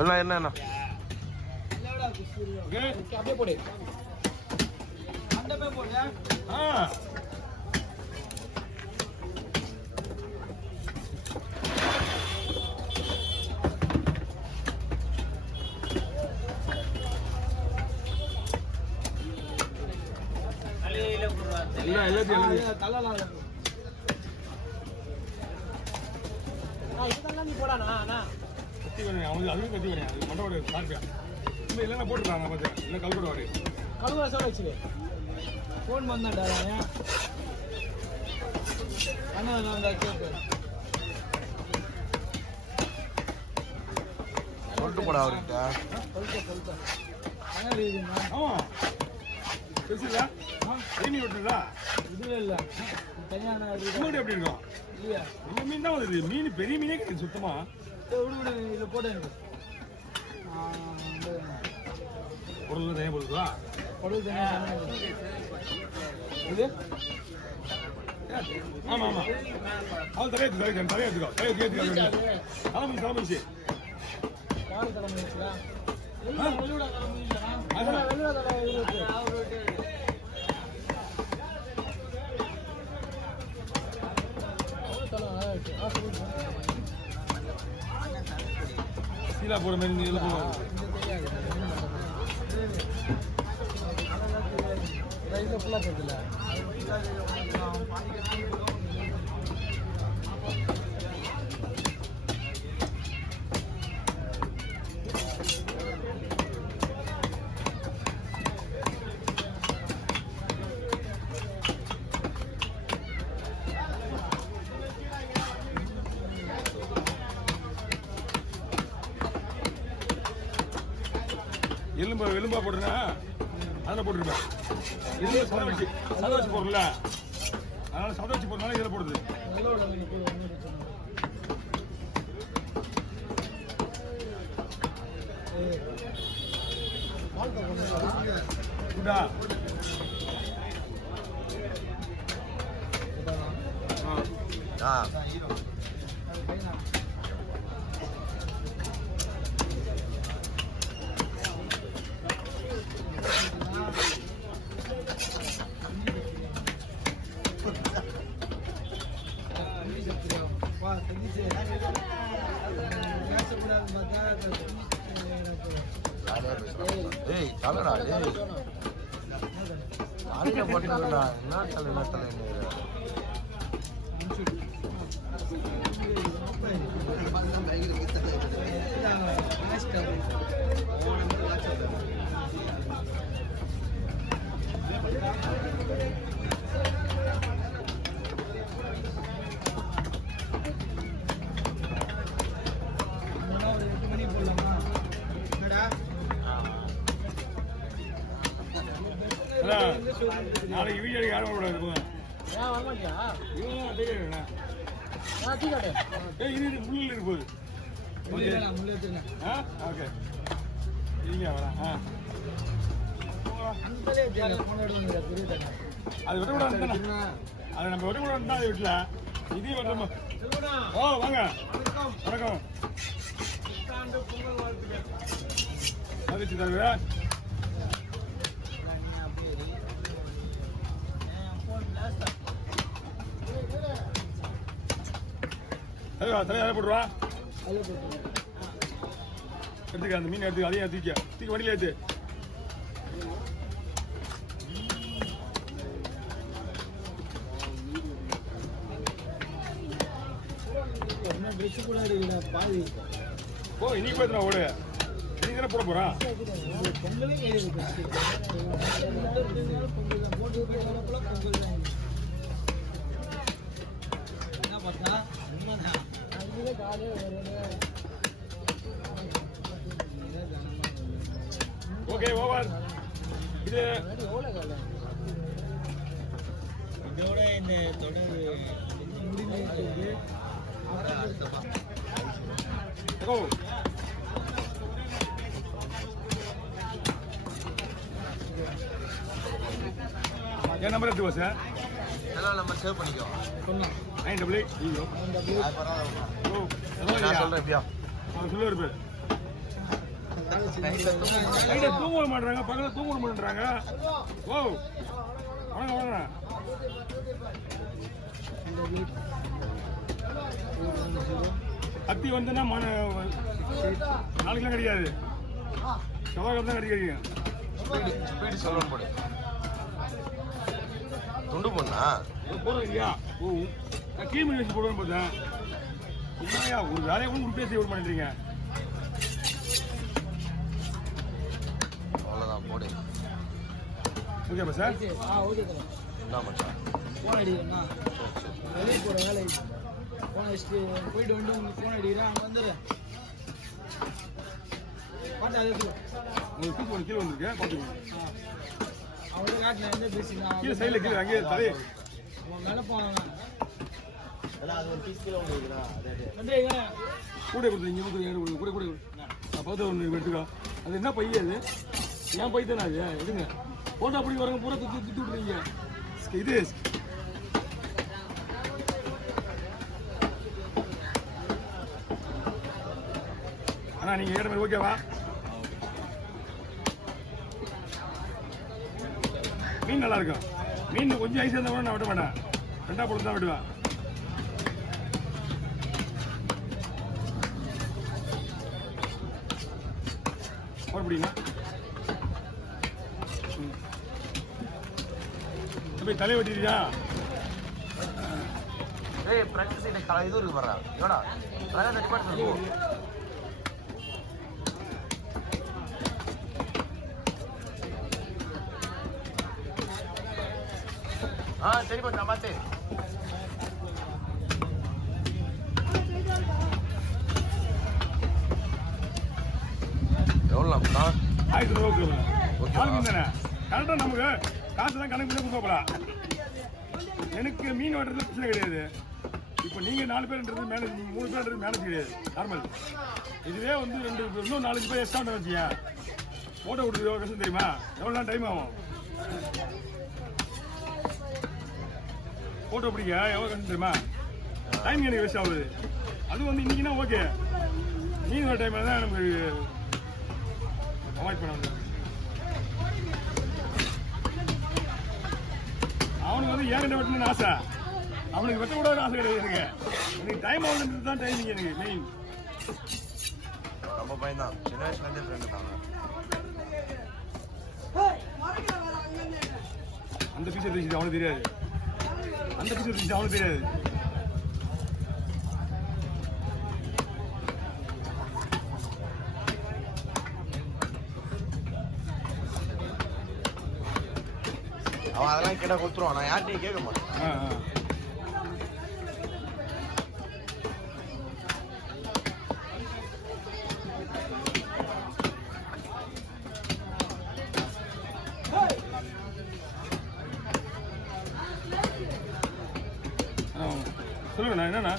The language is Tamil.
என்ன அப்படியே போடு அந்த போடு நீ போடானா அதுவும் கத்தி வரேன் அது மண்டோட சாப்பிட்டேன் இல்லை இல்லைன்னா போட்டுருக்காங்க பார்த்து இல்லை கல்கோட வாடி கழுவ சொல்ல வச்சுரு ஃபோன் பண்ணாடா அண்ணா கேட்கு சொல்லிட்டு போடா அவர்கிட்ட ஆமாம் பேசுங்களா மீன் விட்டுங்களா இதுல இல்லை தனியான எப்படி இருக்கும் இந்த மீன் தான் வருது மீன் பெரிய மீனே கிடையாது சுத்தமா விடு இதில் போட்டு பொருள் தனியாக போடுவா பொருள் தனியாக இது ஆமாம் ஆமாம் அவள் தலையை தலையெடுத்துக்கோ தலைமிச்சு கால் கிளம்பி வச்சுக்கா வெள்ளூட சீலா போகிற மாதிரி நீ எல்லாம் போடுவாங்க ரைஸில் ஃபுல்லாக போகுதுல்ல எலும்பா போடுறா அதில் போட்டுருப்பேன் எலும்பு சதை வச்சு போடுறல அதனால சதை வச்சு போடுறதுனால இதில் போடுது ஏய் தலைடா ஏய் தலையில போட்டுடா என்ன தலை நாளைக்கு வீடியோ யாரும் வரக்கூடாது முள்ளில் இருக்கு போகுது ஓகே இல்லையா வரேன் அது விடக்கூடாது அதை நம்ம விடக்கூடாது தான் அதை விட்டல இதே வரமா ஓ வாங்க வணக்கம் மகிழ்ச்சி தருவா தலையாக போடுவா எடுத்துக்க அந்த மீன் எடுத்துக்க அதையும் தூக்கி வண்டியில் ஏற்று ஓ இன்னைக்கு பார்த்து ஓடு நீ தானே போட போறான் ஓகே ஓவர் இது இதோட இந்த தொடர் என் நம்பர் எடுத்து சார் எல்லாம் நம்பர் சேவ் பண்ணிக்கோ 988 சொல்றேன் சொல்லுவாரு நைட்டு தூங்க மாட்டாங்க, பக்கத்தில் தூங்க மாட்டேன்றாங்க. ஓ வாங்க வாங்க. கத்தி வந்துன்னா நாளைக்கெல்லாம் கிடைக்காது, செவ்வாய்க்கிழமை தான் கிடைக்கிறீங்க. ஸ்பீடு சொல்லணும் போடு. துண்டு பொண்ணா போடுறது இல்லையா? ஓ நான் கீழ் வச்சு போடுவேன்னு பார்த்தேன். என்னையா ஒரு வேலையை கூட உருப்படியாக செய்ய விட மாட்டேங்கிறீங்க. அவ்வளோதான் போடு. ஓகேப்பா சார். ஓகே தர. என்ன மச்சான் ஃபோன் அடிக்கிறேண்ணா, வெளியே போகிற வேலை. ஃபோன் அடிச்சுட்டு போயிட்டு வந்து உங்களுக்கு ஃபோன் அடிக்கிறேன், அங்கே வந்துடு. பாட்டு அதே உங்களுக்கு தூக்கு ஒன்று கீழே வந்துருக்கு, பார்த்துக்கோங்க. அவங்கள காட்டின எந்த பேசினா கீழே சைடில் கீழே அங்கேயே தலையை அவன் மேலே போவாங்க. அது ஒரு பீஸ் கிலோ வந்துருக்குண்ணா. வந்து எங்க கூட கொடுத்து இங்கே வந்து கூட கூட நான் பார்த்து ஒன்று எடுத்துக்கோ. அது என்ன பைய அது? ஏன் பை தானே அது? எடுங்க. போட்டோ அப்படி வரங்க பூரா துத்து விட்றீங்க. இது அண்ணா நீங்கள் கேட்ட மாதிரி ஓகேவா? மீன் நல்லா இருக்கும். மீன் கொஞ்சம் ஐஸ் இருந்தால் கூட நான் விட மாட்டேன், ரெண்டா பொழுது தான் விடுவேன். போய் தலையை வெட்டிடுறியா? ஏய் பிரண்ட் சைடு இது இருக்கு பாரு. எடா அதான் டிபார்ட்மெண்ட் போ. சரி மச்சான் பாத்து. எவ்வளோ 1000 ரூபாய்க்கு ஓகே. தானே கரெக்டாக நமக்கு காசு தான் கணக்கு பண்ணி கொடுக்கப்படா. எனக்கு மீன் வெட்டுறது பிரச்சனை கிடையாது. இப்போ நீங்கள் 4 பேர்ன்றது மேனேஜ், நீங்கள் 3 பேர்ன்றது மேனேஜ் கிடையாது, நார்மல். இதுவே வந்து இன்னும் 4 பேர் எக்ஸ்ட்ரா வச்சியா ஃபோட்டோ கொடுத்து எவ்வளோ கஷ்டம் தெரியுமா? எவ்வளோ நேரம் டைம் ஆகும் ஃபோட்டோ பிடிக்க? எவ்வளோ கஷ்டம் தெரியுமா? டைம் எனக்கு வேஸ்ட் ஆகுது. அது வந்து இன்னைக்குன்னா ஓகே, மீன் வர டைமில் தான் நமக்கு அவாய்ட் பண்ண முடியும். அவனுக்கு வந்து ஏன் வெட்டணும்னு ஆசை, அவனுக்கு வெட்டக்கூடாது ஆசை கிடையாது. எனக்கு டைம் ஆகுதுன்றது தான் டைமிங் எனக்கு மெயின். நம்ம பையன் தான், சின்ன வயசுலேருந்தே ஃப்ரெண்டு தான். அந்த பீஸை தெரிஞ்சது அவனுக்கு தெரியாது, அந்த பீஸை தெரிஞ்சது அவனுக்கு தெரியாது. அவன் அதெல்லாம் கேட்டால் கொடுத்துருவான், நான் யார்கிட்டையும் கேட்க மாட்டேன். சொல்லுங்க, நான் என்னண்ணா